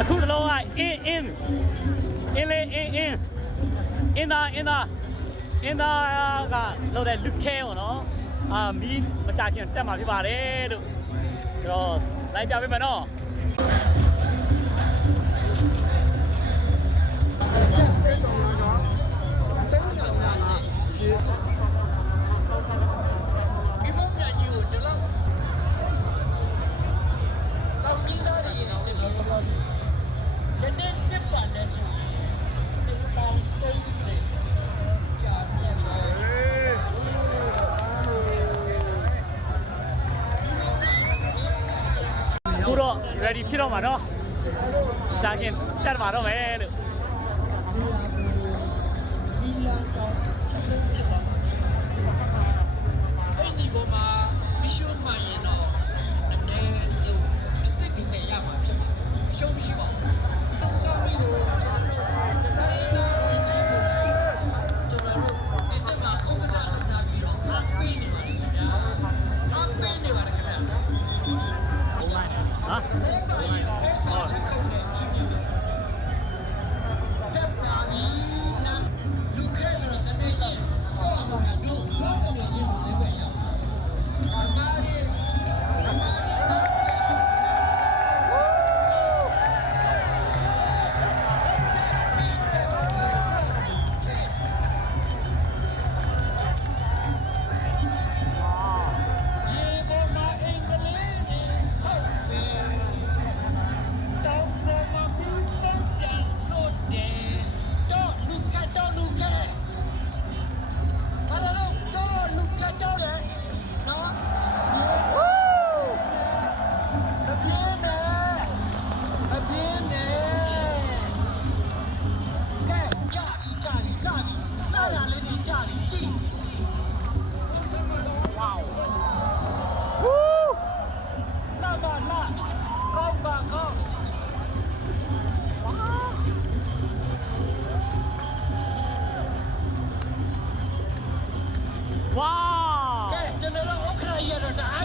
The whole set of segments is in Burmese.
အခုတလုံးကအင်းအင်းအင်းလေးအင်းအင်းအင်းသားအင်းသားအင်းသားကလောက်တဲ့လူခဲပေါ့နော်အာမီးမကြခင်တက်မှာဖြစ်ပါတယ်လို့ကျွန်တော်လိုက်ပြပေးမယ်နော် ready ဖြစ်တော့မှာနော်ကြခင်တက်မှာတော့မယ်လို့ဒီလာတော့အဲ့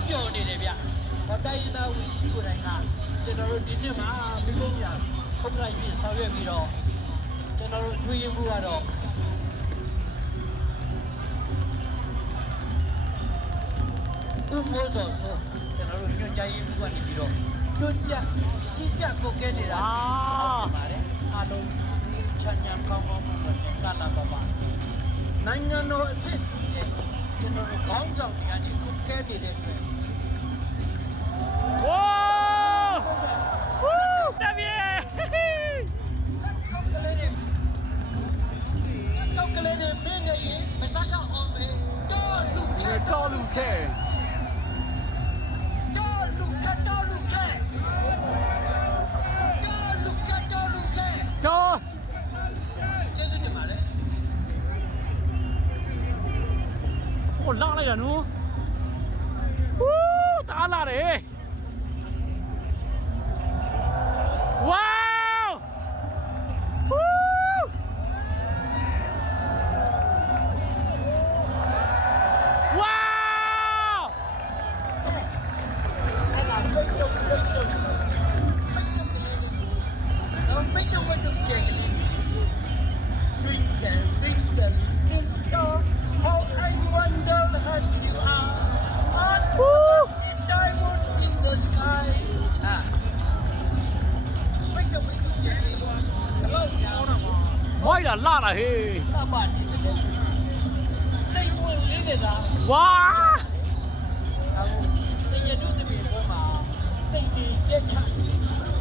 ပျော်နေတယ်ဗျ။ဟောတိုင်းရင်းသားဝင်ကြီးကိုယ်တိုင်ကကျွန်တော်တို့ဒီနှစ်မှာပြီးလို့ရအခရာကြီးဆောင်ရွက်ပြီးတော့ကျွန်တော်တို့ထွေးရင်မှုကတော့ဥမိုးတော်ဆိုကျွန်တော်တို့ညွှန်ကြားရေးမှုကနေပြီးတော့ညွှန်ကြားကြီးကြပ်ကိုကဲနေတာအာပါတယ်အားလုံးဒီချမ်းညာကောင်းကောင်းမှတော့ကလာပါပါနိုင်ငံတော်အစ်စ် ကျွန်တော်တို့ခေါင်းဆောင်တွေကနေကိုကဲနေတဲ့အတွက်ဝါဝူးတပြေကောက်ကလေးတွေကောက်ကလေးတွေမင်းနေရင်မစားကြအောင်ပဲတော့လူချဲတော်လူခဲ ဟိုလောက်လိုက် မှာမိုက်လာလာလာဟေးသတ်မှတ်နေတယ်စိတ်ဝင်လေးတယ်လားဝါအခုစိတ်ရတုတည်းပေါ်မှာစိတ်ကြီးကြက်ချတယ်